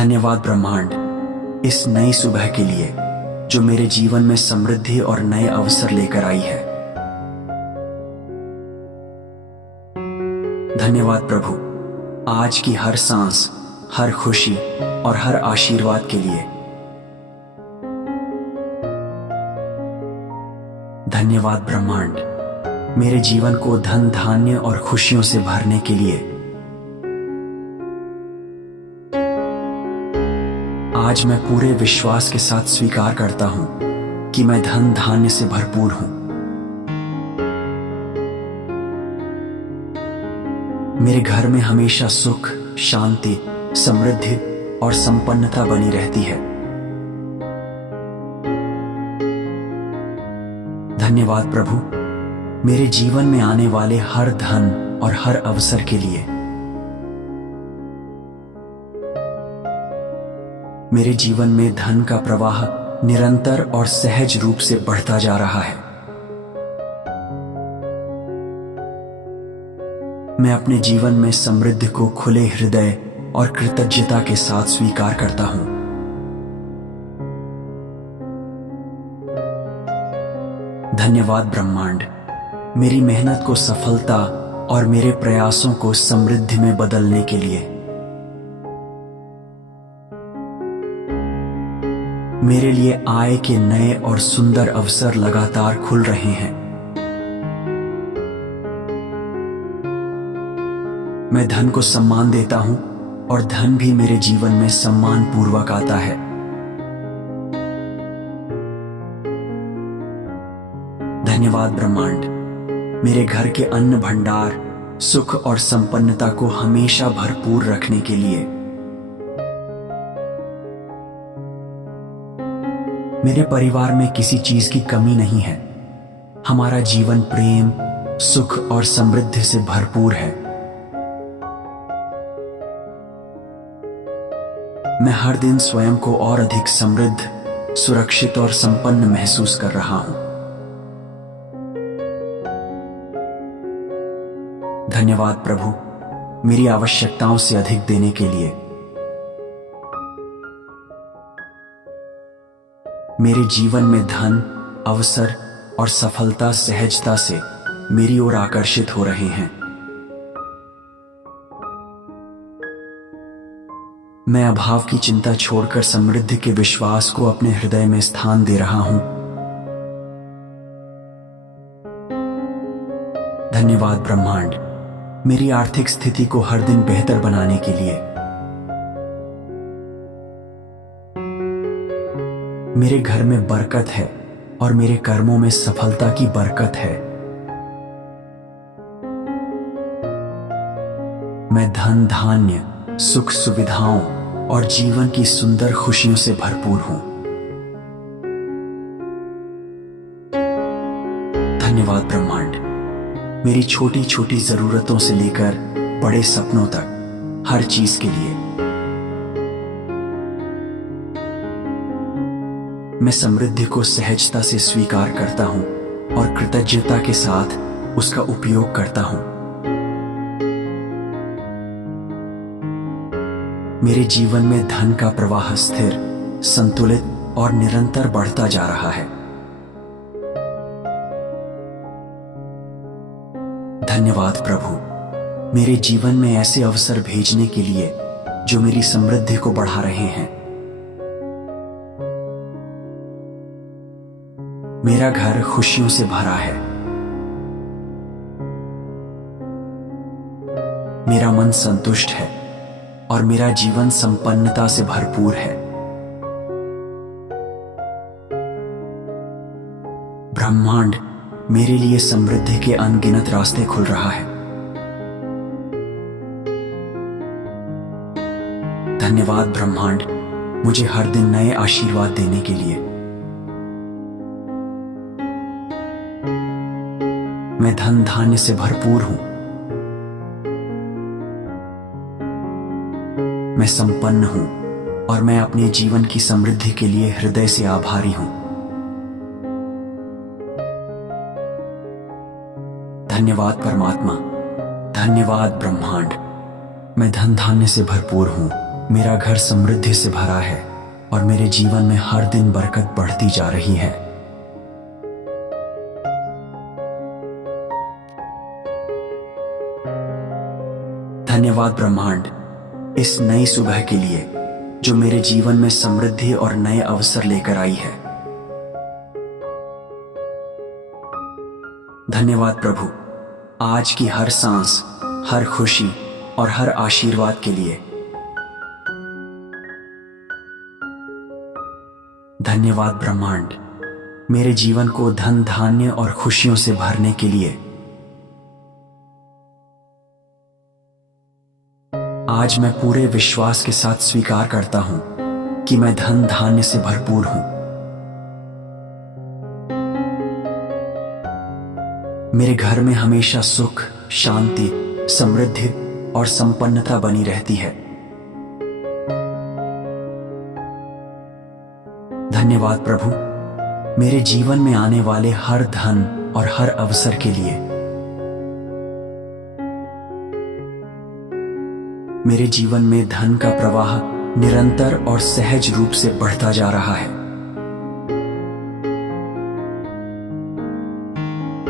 धन्यवाद ब्रह्मांड, इस नई सुबह के लिए जो मेरे जीवन में समृद्धि और नए अवसर लेकर आई है। धन्यवाद प्रभु, आज की हर सांस, हर खुशी और हर आशीर्वाद के लिए। धन्यवाद ब्रह्मांड, मेरे जीवन को धन धान्य और खुशियों से भरने के लिए। आज मैं पूरे विश्वास के साथ स्वीकार करता हूं कि मैं धन धान्य से भरपूर हूं। मेरे घर में हमेशा सुख, शांति, समृद्धि और संपन्नता बनी रहती है। धन्यवाद प्रभु, मेरे जीवन में आने वाले हर धन और हर अवसर के लिए। मेरे जीवन में धन का प्रवाह निरंतर और सहज रूप से बढ़ता जा रहा है। मैं अपने जीवन में समृद्धि को खुले हृदय और कृतज्ञता के साथ स्वीकार करता हूं। धन्यवाद ब्रह्मांड, मेरी मेहनत को सफलता और मेरे प्रयासों को समृद्धि में बदलने के लिए। मेरे लिए आय के नए और सुंदर अवसर लगातार खुल रहे हैं। मैं धन को सम्मान देता हूं और धन भी मेरे जीवन में सम्मान पूर्वक आता है। धन्यवाद ब्रह्मांड, मेरे घर के अन्न भंडार सुख और संपन्नता को हमेशा भरपूर रखने के लिए। मेरे परिवार में किसी चीज की कमी नहीं है। हमारा जीवन प्रेम, सुख और समृद्धि से भरपूर है। मैं हर दिन स्वयं को और अधिक समृद्ध, सुरक्षित और संपन्न महसूस कर रहा हूं। धन्यवाद प्रभु, मेरी आवश्यकताओं से अधिक देने के लिए। मेरे जीवन में धन, अवसर और सफलता सहजता से मेरी ओर आकर्षित हो रहे हैं। मैं अभाव की चिंता छोड़कर समृद्धि के विश्वास को अपने हृदय में स्थान दे रहा हूं। धन्यवाद ब्रह्मांड, मेरी आर्थिक स्थिति को हर दिन बेहतर बनाने के लिए। मेरे घर में बरकत है और मेरे कर्मों में सफलता की बरकत है। मैं धन धान्य, सुख सुविधाओं और जीवन की सुंदर खुशियों से भरपूर हूं। धन्यवाद ब्रह्मांड, मेरी छोटी छोटी जरूरतों से लेकर बड़े सपनों तक हर चीज के लिए। मैं समृद्धि को सहजता से स्वीकार करता हूं और कृतज्ञता के साथ उसका उपयोग करता हूं। मेरे जीवन में धन का प्रवाह स्थिर, संतुलित और निरंतर बढ़ता जा रहा है। धन्यवाद प्रभु, मेरे जीवन में ऐसे अवसर भेजने के लिए जो मेरी समृद्धि को बढ़ा रहे हैं। मेरा घर खुशियों से भरा है। मेरा मन संतुष्ट है और मेरा जीवन संपन्नता से भरपूर है। ब्रह्मांड मेरे लिए समृद्धि के अनगिनत रास्ते खुल रहा है। धन्यवाद ब्रह्मांड, मुझे हर दिन नए आशीर्वाद देने के लिए। मैं धन धान्य से भरपूर हूं। मैं संपन्न हूं और मैं अपने जीवन की समृद्धि के लिए हृदय से आभारी हूं। धन्यवाद परमात्मा, धन्यवाद ब्रह्मांड, मैं धन धान्य से भरपूर हूं मेरा घर समृद्धि से भरा है और मेरे जीवन में हर दिन बरकत बढ़ती जा रही है। धन्यवाद ब्रह्मांड इस नई सुबह के लिए जो मेरे जीवन में समृद्धि और नए अवसर लेकर आई है। धन्यवाद प्रभु आज की हर सांस, हर खुशी और हर आशीर्वाद के लिए। धन्यवाद ब्रह्मांड मेरे जीवन को धन धान्य और खुशियों से भरने के लिए। आज मैं पूरे विश्वास के साथ स्वीकार करता हूं कि मैं धन धान्य से भरपूर हूं। मेरे घर में हमेशा सुख, शांति, समृद्धि और संपन्नता बनी रहती है। धन्यवाद प्रभु मेरे जीवन में आने वाले हर धन और हर अवसर के लिए। मेरे जीवन में धन का प्रवाह निरंतर और सहज रूप से बढ़ता जा रहा है।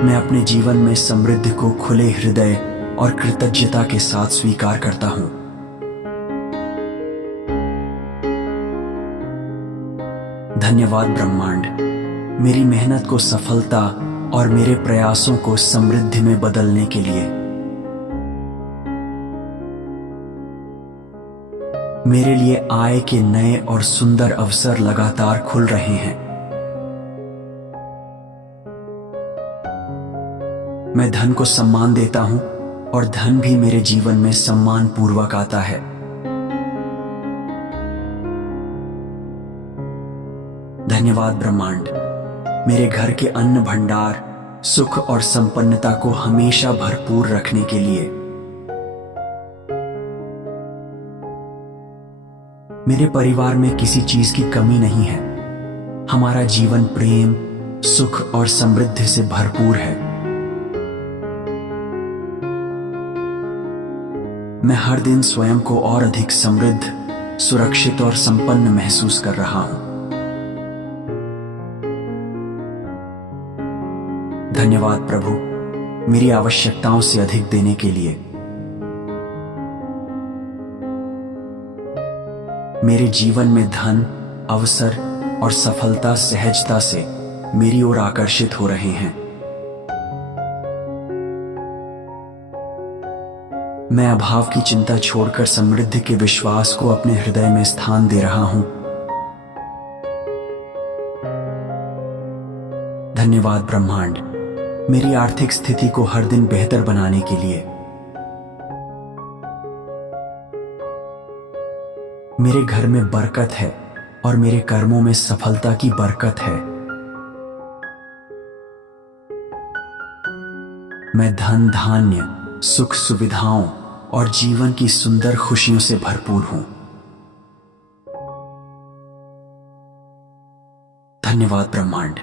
मैं अपने जीवन में समृद्धि को खुले हृदय और कृतज्ञता के साथ स्वीकार करता हूं। धन्यवाद ब्रह्मांड मेरी मेहनत को सफलता और मेरे प्रयासों को समृद्धि में बदलने के लिए। मेरे लिए आय के नए और सुंदर अवसर लगातार खुल रहे हैं। मैं धन को सम्मान देता हूं और धन भी मेरे जीवन में सम्मान पूर्वक आता है। धन्यवाद ब्रह्मांड मेरे घर के अन्न भंडार, सुख और संपन्नता को हमेशा भरपूर रखने के लिए। मेरे परिवार में किसी चीज की कमी नहीं है। हमारा जीवन प्रेम, सुख और समृद्धि से भरपूर है। मैं हर दिन स्वयं को और अधिक समृद्ध, सुरक्षित और संपन्न महसूस कर रहा हूं। धन्यवाद प्रभु मेरी आवश्यकताओं से अधिक देने के लिए। मेरे जीवन में धन, अवसर और सफलता सहजता से मेरी ओर आकर्षित हो रहे हैं। मैं अभाव की चिंता छोड़कर समृद्धि के विश्वास को अपने हृदय में स्थान दे रहा हूं। धन्यवाद ब्रह्मांड मेरी आर्थिक स्थिति को हर दिन बेहतर बनाने के लिए। मेरे घर में बरकत है और मेरे कर्मों में सफलता की बरकत है। मैं धन धान्य, सुख सुविधाओं और जीवन की सुंदर खुशियों से भरपूर हूं। धन्यवाद ब्रह्मांड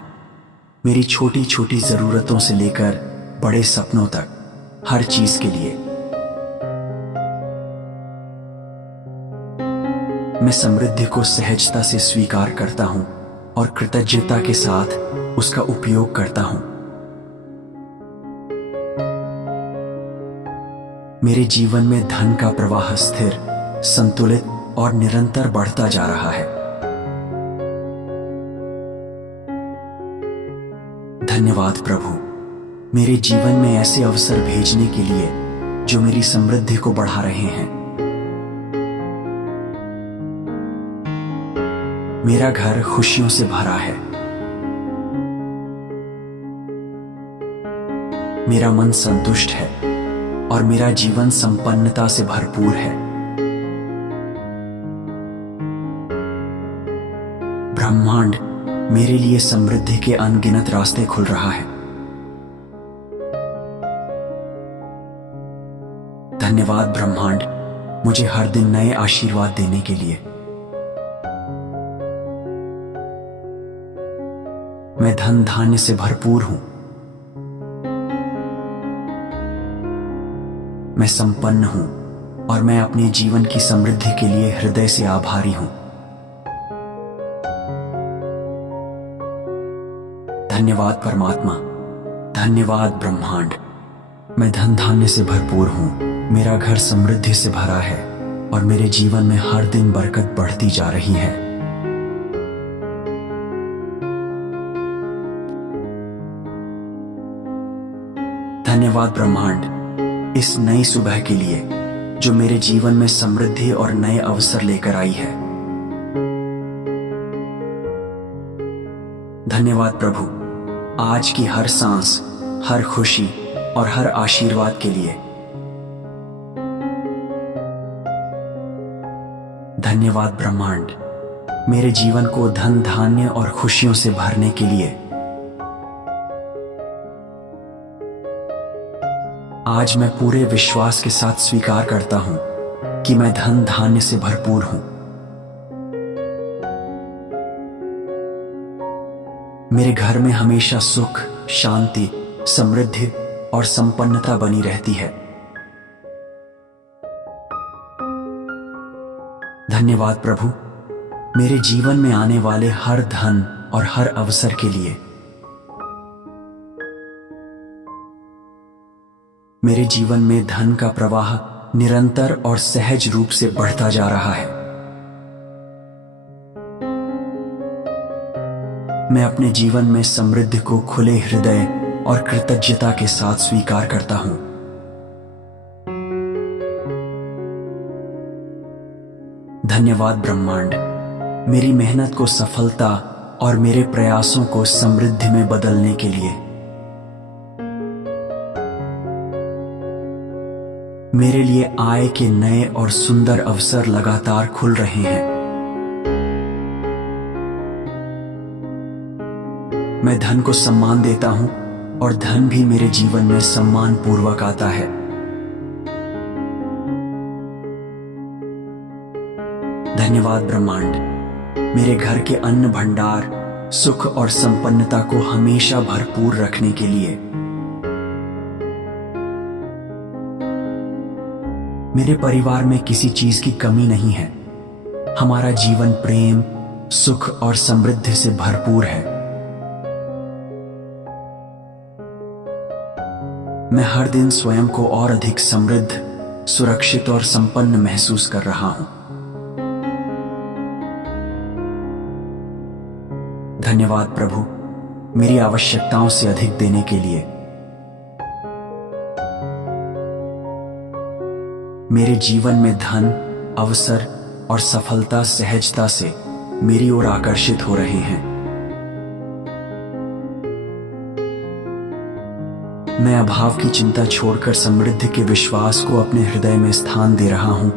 मेरी छोटी छोटी जरूरतों से लेकर बड़े सपनों तक हर चीज के लिए। मैं समृद्धि को सहजता से स्वीकार करता हूं और कृतज्ञता के साथ उसका उपयोग करता हूं। मेरे जीवन में धन का प्रवाह स्थिर, संतुलित और निरंतर बढ़ता जा रहा है। धन्यवाद प्रभु मेरे जीवन में ऐसे अवसर भेजने के लिए जो मेरी समृद्धि को बढ़ा रहे हैं। मेरा घर खुशियों से भरा है। मेरा मन संतुष्ट है और मेरा जीवन संपन्नता से भरपूर है। ब्रह्मांड मेरे लिए समृद्धि के अनगिनत रास्ते खुल रहा है। धन्यवाद ब्रह्मांड मुझे हर दिन नए आशीर्वाद देने के लिए। मैं धन धान्य से भरपूर हूं। मैं संपन्न हूं और मैं अपने जीवन की समृद्धि के लिए हृदय से आभारी हूं। धन्यवाद परमात्मा, धन्यवाद ब्रह्मांड। मैं धन धान्य से भरपूर हूं, मेरा घर समृद्धि से भरा है और मेरे जीवन में हर दिन बरकत बढ़ती जा रही है। धन्यवाद ब्रह्मांड इस नई सुबह के लिए जो मेरे जीवन में समृद्धि और नए अवसर लेकर आई है। धन्यवाद प्रभु आज की हर सांस, हर खुशी और हर आशीर्वाद के लिए। धन्यवाद ब्रह्मांड मेरे जीवन को धन धान्य और खुशियों से भरने के लिए। आज मैं पूरे विश्वास के साथ स्वीकार करता हूं कि मैं धन धान्य से भरपूर हूं। मेरे घर में हमेशा सुख, शांति, समृद्धि और संपन्नता बनी रहती है। धन्यवाद प्रभु मेरे जीवन में आने वाले हर धन और हर अवसर के लिए। मेरे जीवन में धन का प्रवाह निरंतर और सहज रूप से बढ़ता जा रहा है। मैं अपने जीवन में समृद्धि को खुले हृदय और कृतज्ञता के साथ स्वीकार करता हूं। धन्यवाद ब्रह्मांड मेरी मेहनत को सफलता और मेरे प्रयासों को समृद्धि में बदलने के लिए। मेरे लिए आय के नए और सुंदर अवसर लगातार खुल रहे हैं। मैं धन को सम्मान देता हूं और धन भी मेरे जीवन में सम्मान पूर्वक आता है। धन्यवाद ब्रह्मांड मेरे घर के अन्न भंडार सुख और संपन्नता को हमेशा भरपूर रखने के लिए। मेरे परिवार में किसी चीज की कमी नहीं है। हमारा जीवन प्रेम, सुख और समृद्धि से भरपूर है। मैं हर दिन स्वयं को और अधिक समृद्ध, सुरक्षित और संपन्न महसूस कर रहा हूं। धन्यवाद प्रभु मेरी आवश्यकताओं से अधिक देने के लिए। मेरे जीवन में धन, अवसर और सफलता सहजता से मेरी ओर आकर्षित हो रहे हैं। मैं अभाव की चिंता छोड़कर समृद्धि के विश्वास को अपने हृदय में स्थान दे रहा हूं।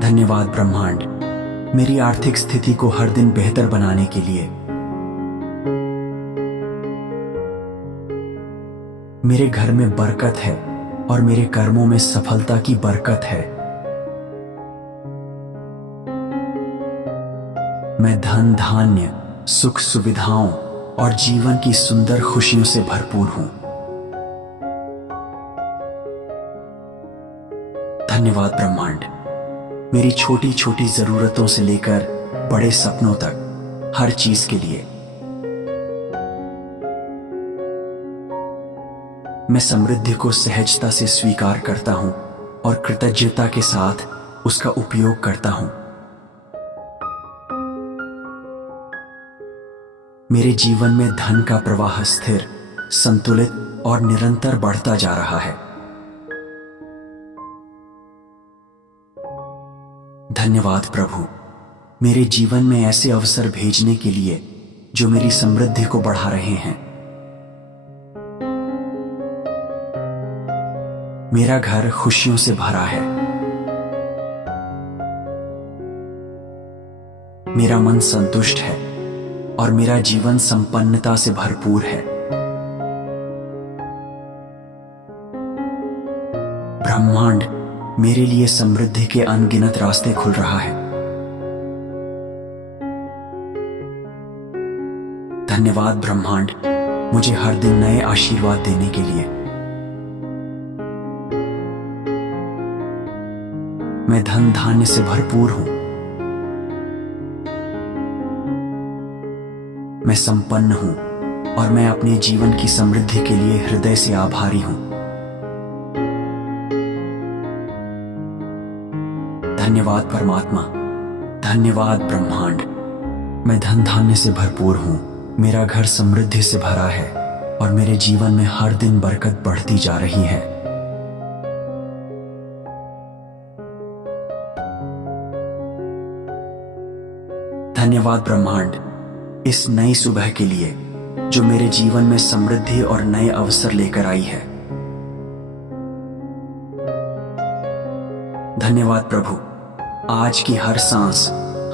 धन्यवाद ब्रह्मांड मेरी आर्थिक स्थिति को हर दिन बेहतर बनाने के लिए। मेरे घर में बरकत है और मेरे कर्मों में सफलता की बरकत है। मैं धन धान्य, सुख सुविधाओं और जीवन की सुंदर खुशियों से भरपूर हूं। धन्यवाद ब्रह्मांड मेरी छोटी छोटी जरूरतों से लेकर बड़े सपनों तक हर चीज के लिए। मैं समृद्धि को सहजता से स्वीकार करता हूं और कृतज्ञता के साथ उसका उपयोग करता हूं। मेरे जीवन में धन का प्रवाह स्थिर, संतुलित और निरंतर बढ़ता जा रहा है। धन्यवाद प्रभु मेरे जीवन में ऐसे अवसर भेजने के लिए जो मेरी समृद्धि को बढ़ा रहे हैं। मेरा घर खुशियों से भरा है। मेरा मन संतुष्ट है और मेरा जीवन संपन्नता से भरपूर है। ब्रह्मांड मेरे लिए समृद्धि के अनगिनत रास्ते खुल रहा है। धन्यवाद ब्रह्मांड मुझे हर दिन नए आशीर्वाद देने के लिए। मैं धन धान्य से भरपूर हूं। मैं संपन्न हूं और मैं अपने जीवन की समृद्धि के लिए हृदय से आभारी हूं। धन्यवाद परमात्मा, धन्यवाद ब्रह्मांड। मैं धन धान्य से भरपूर हूं, मेरा घर समृद्धि से भरा है और मेरे जीवन में हर दिन बरकत बढ़ती जा रही है। धन्यवाद ब्रह्मांड इस नई सुबह के लिए जो मेरे जीवन में समृद्धि और नए अवसर लेकर आई है। धन्यवाद प्रभु आज की हर सांस,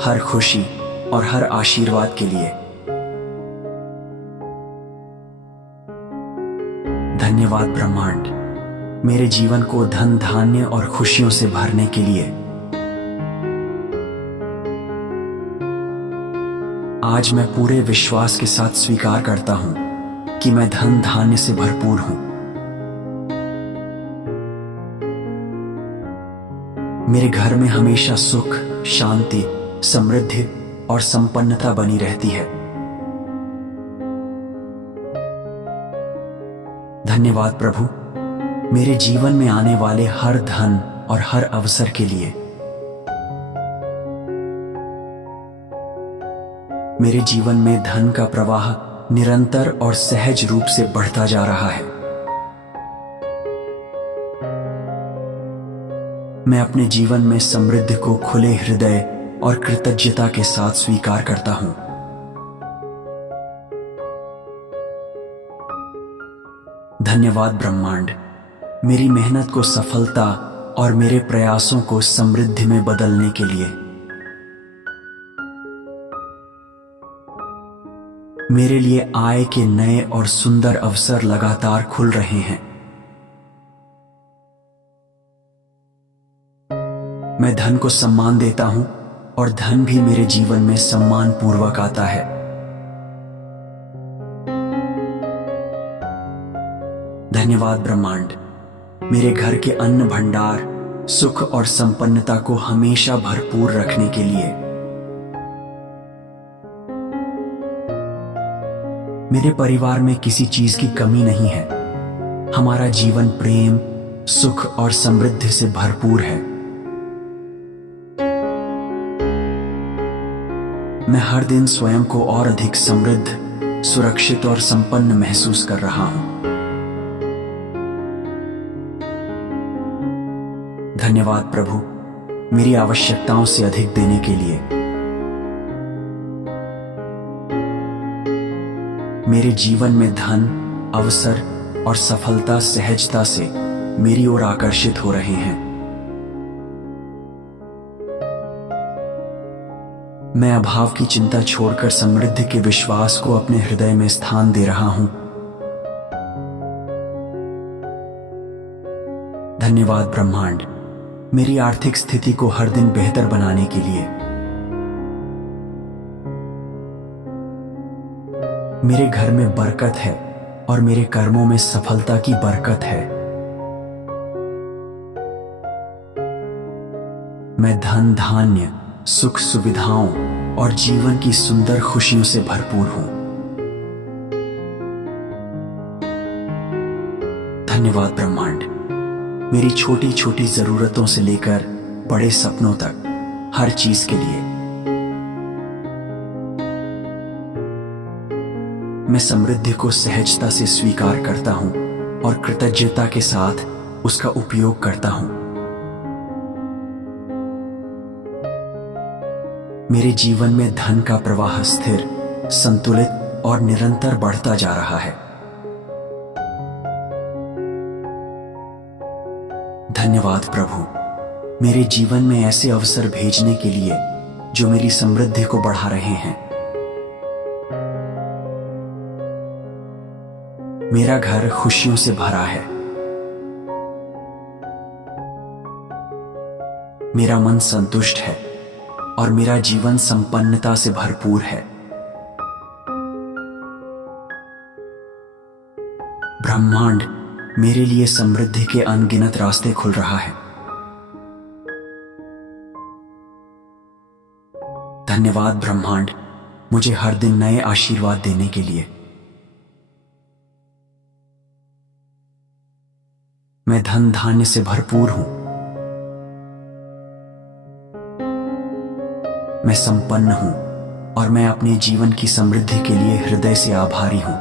हर खुशी और हर आशीर्वाद के लिए। धन्यवाद ब्रह्मांड मेरे जीवन को धन धान्य और खुशियों से भरने के लिए। आज मैं पूरे विश्वास के साथ स्वीकार करता हूं कि मैं धन धान्य से भरपूर हूं। मेरे घर में हमेशा सुख, शांति, समृद्धि और संपन्नता बनी रहती है। धन्यवाद प्रभु मेरे जीवन में आने वाले हर धन और हर अवसर के लिए। मेरे जीवन में धन का प्रवाह निरंतर और सहज रूप से बढ़ता जा रहा है। मैं अपने जीवन में समृद्धि को खुले हृदय और कृतज्ञता के साथ स्वीकार करता हूं। धन्यवाद ब्रह्मांड मेरी मेहनत को सफलता और मेरे प्रयासों को समृद्धि में बदलने के लिए। मेरे लिए आय के नए और सुंदर अवसर लगातार खुल रहे हैं। मैं धन को सम्मान देता हूं और धन भी मेरे जीवन में सम्मान पूर्वक आता है। धन्यवाद ब्रह्मांड मेरे घर के अन्न भंडार सुख और संपन्नता को हमेशा भरपूर रखने के लिए। मेरे परिवार में किसी चीज की कमी नहीं है। हमारा जीवन प्रेम, सुख और समृद्धि से भरपूर है। मैं हर दिन स्वयं को और अधिक समृद्ध, सुरक्षित और संपन्न महसूस कर रहा हूं। धन्यवाद प्रभु मेरी आवश्यकताओं से अधिक देने के लिए। मेरे जीवन में धन, अवसर और सफलता सहजता से मेरी ओर आकर्षित हो रहे हैं। मैं अभाव की चिंता छोड़कर समृद्धि के विश्वास को अपने हृदय में स्थान दे रहा हूं। धन्यवाद ब्रह्मांड मेरी आर्थिक स्थिति को हर दिन बेहतर बनाने के लिए। मेरे घर में बरकत है और मेरे कर्मों में सफलता की बरकत है। मैं धन धान्य, सुख सुविधाओं और जीवन की सुंदर खुशियों से भरपूर हूं। धन्यवाद ब्रह्मांड मेरी छोटी छोटी जरूरतों से लेकर बड़े सपनों तक हर चीज के लिए। मैं समृद्धि को सहजता से स्वीकार करता हूं और कृतज्ञता के साथ उसका उपयोग करता हूं। मेरे जीवन में धन का प्रवाह स्थिर, संतुलित और निरंतर बढ़ता जा रहा है। धन्यवाद प्रभु मेरे जीवन में ऐसे अवसर भेजने के लिए जो मेरी समृद्धि को बढ़ा रहे हैं। मेरा घर खुशियों से भरा है। मेरा मन संतुष्ट है और मेरा जीवन संपन्नता से भरपूर है। ब्रह्मांड मेरे लिए समृद्धि के अनगिनत रास्ते खुल रहा है। धन्यवाद ब्रह्मांड, मुझे हर दिन नए आशीर्वाद देने के लिए। मैं धन धान्य से भरपूर हूं। मैं संपन्न हूं और मैं अपने जीवन की समृद्धि के लिए हृदय से आभारी हूं।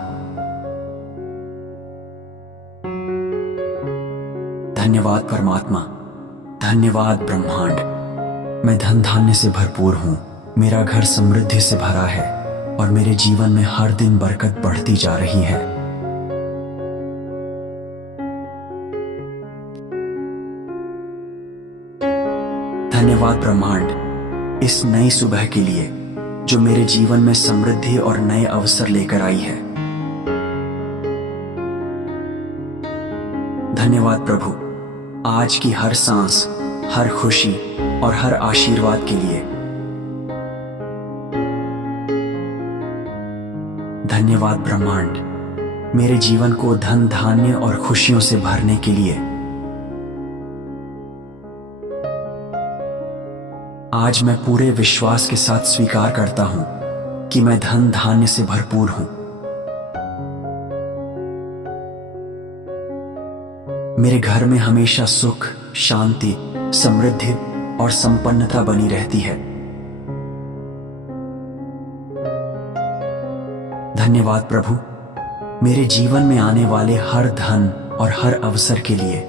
धन्यवाद परमात्मा, धन्यवाद ब्रह्मांड। मैं धन धान्य से भरपूर हूं, मेरा घर समृद्धि से भरा है और मेरे जीवन में हर दिन बरकत बढ़ती जा रही है। धन्यवाद ब्रह्मांड इस नई सुबह के लिए जो मेरे जीवन में समृद्धि और नए अवसर लेकर आई है। धन्यवाद प्रभु, आज की हर सांस, हर खुशी और हर आशीर्वाद के लिए। धन्यवाद ब्रह्मांड, मेरे जीवन को धन धान्य और खुशियों से भरने के लिए। आज मैं पूरे विश्वास के साथ स्वीकार करता हूं कि मैं धन धान्य से भरपूर हूं। मेरे घर में हमेशा सुख, शांति, समृद्धि और संपन्नता बनी रहती है। धन्यवाद प्रभु, मेरे जीवन में आने वाले हर धन और हर अवसर के लिए।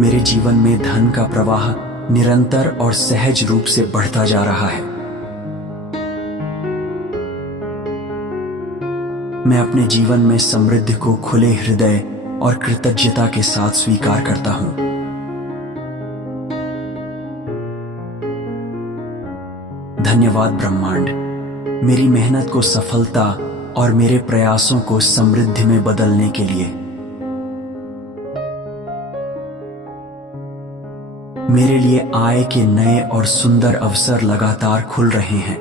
मेरे जीवन में धन का प्रवाह निरंतर और सहज रूप से बढ़ता जा रहा है। मैं अपने जीवन में समृद्धि को खुले हृदय और कृतज्ञता के साथ स्वीकार करता हूं। धन्यवाद ब्रह्मांड, मेरी मेहनत को सफलता और मेरे प्रयासों को समृद्धि में बदलने के लिए। मेरे लिए आय के नए और सुंदर अवसर लगातार खुल रहे हैं।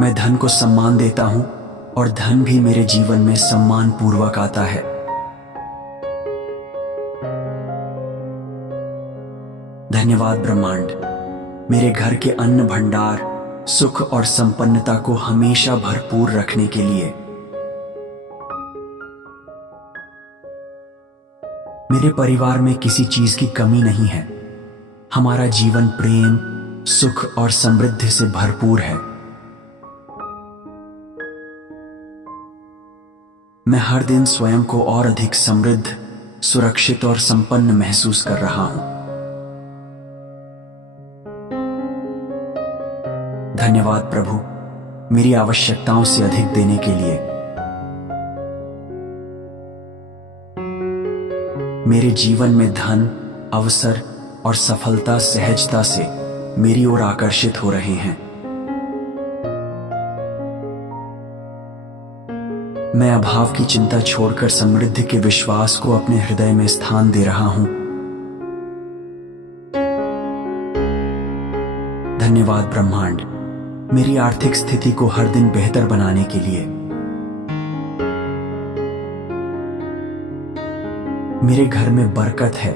मैं धन को सम्मान देता हूं और धन भी मेरे जीवन में सम्मान पूर्वक आता है। धन्यवाद ब्रह्मांड, मेरे घर के अन्न भंडार सुख और संपन्नता को हमेशा भरपूर रखने के लिए। मेरे परिवार में किसी चीज की कमी नहीं है। हमारा जीवन प्रेम, सुख और समृद्धि से भरपूर है। मैं हर दिन स्वयं को और अधिक समृद्ध, सुरक्षित और संपन्न महसूस कर रहा हूं। धन्यवाद प्रभु, मेरी आवश्यकताओं से अधिक देने के लिए। मेरे जीवन में धन, अवसर और सफलता सहजता से मेरी ओर आकर्षित हो रहे हैं। मैं अभाव की चिंता छोड़कर समृद्धि के विश्वास को अपने हृदय में स्थान दे रहा हूं। धन्यवाद ब्रह्मांड, मेरी आर्थिक स्थिति को हर दिन बेहतर बनाने के लिए। मेरे घर में बरकत है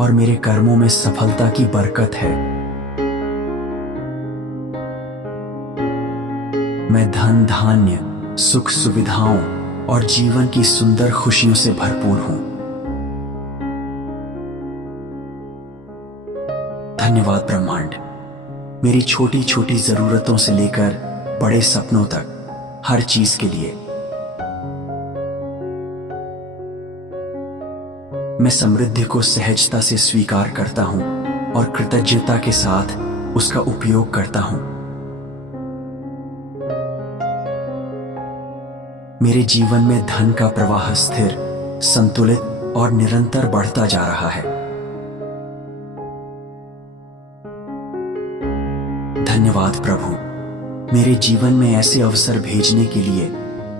और मेरे कर्मों में सफलता की बरकत है। मैं धन धान्य, सुख सुविधाओं और जीवन की सुंदर खुशियों से भरपूर हूं। धन्यवाद ब्रह्मांड, मेरी छोटी छोटी जरूरतों से लेकर बड़े सपनों तक हर चीज के लिए। मैं समृद्धि को सहजता से स्वीकार करता हूं और कृतज्ञता के साथ उसका उपयोग करता हूं। मेरे जीवन में धन का प्रवाह स्थिर, संतुलित और निरंतर बढ़ता जा रहा है। धन्यवाद प्रभु, मेरे जीवन में ऐसे अवसर भेजने के लिए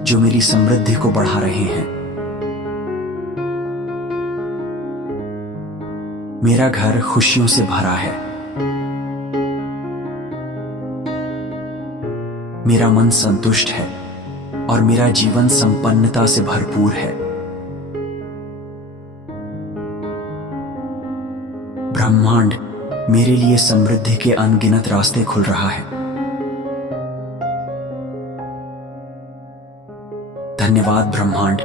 जो मेरी समृद्धि को बढ़ा रहे हैं। मेरा घर खुशियों से भरा है। मेरा मन संतुष्ट है और मेरा जीवन संपन्नता से भरपूर है। ब्रह्मांड मेरे लिए समृद्धि के अनगिनत रास्ते खुल रहा है। धन्यवाद ब्रह्मांड,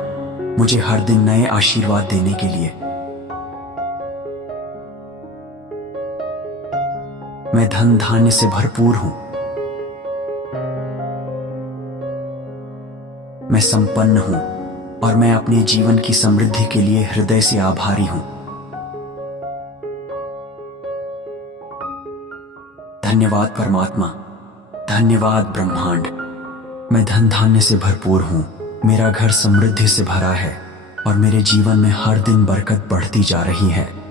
मुझे हर दिन नए आशीर्वाद देने के लिए। मैं धन धान्य से भरपूर हूं। मैं संपन्न हूं और मैं अपने जीवन की समृद्धि के लिए हृदय से आभारी हूं। धन्यवाद परमात्मा, धन्यवाद ब्रह्मांड। मैं धन धान्य से भरपूर हूं, मेरा घर समृद्धि से भरा है और मेरे जीवन में हर दिन बरकत बढ़ती जा रही है।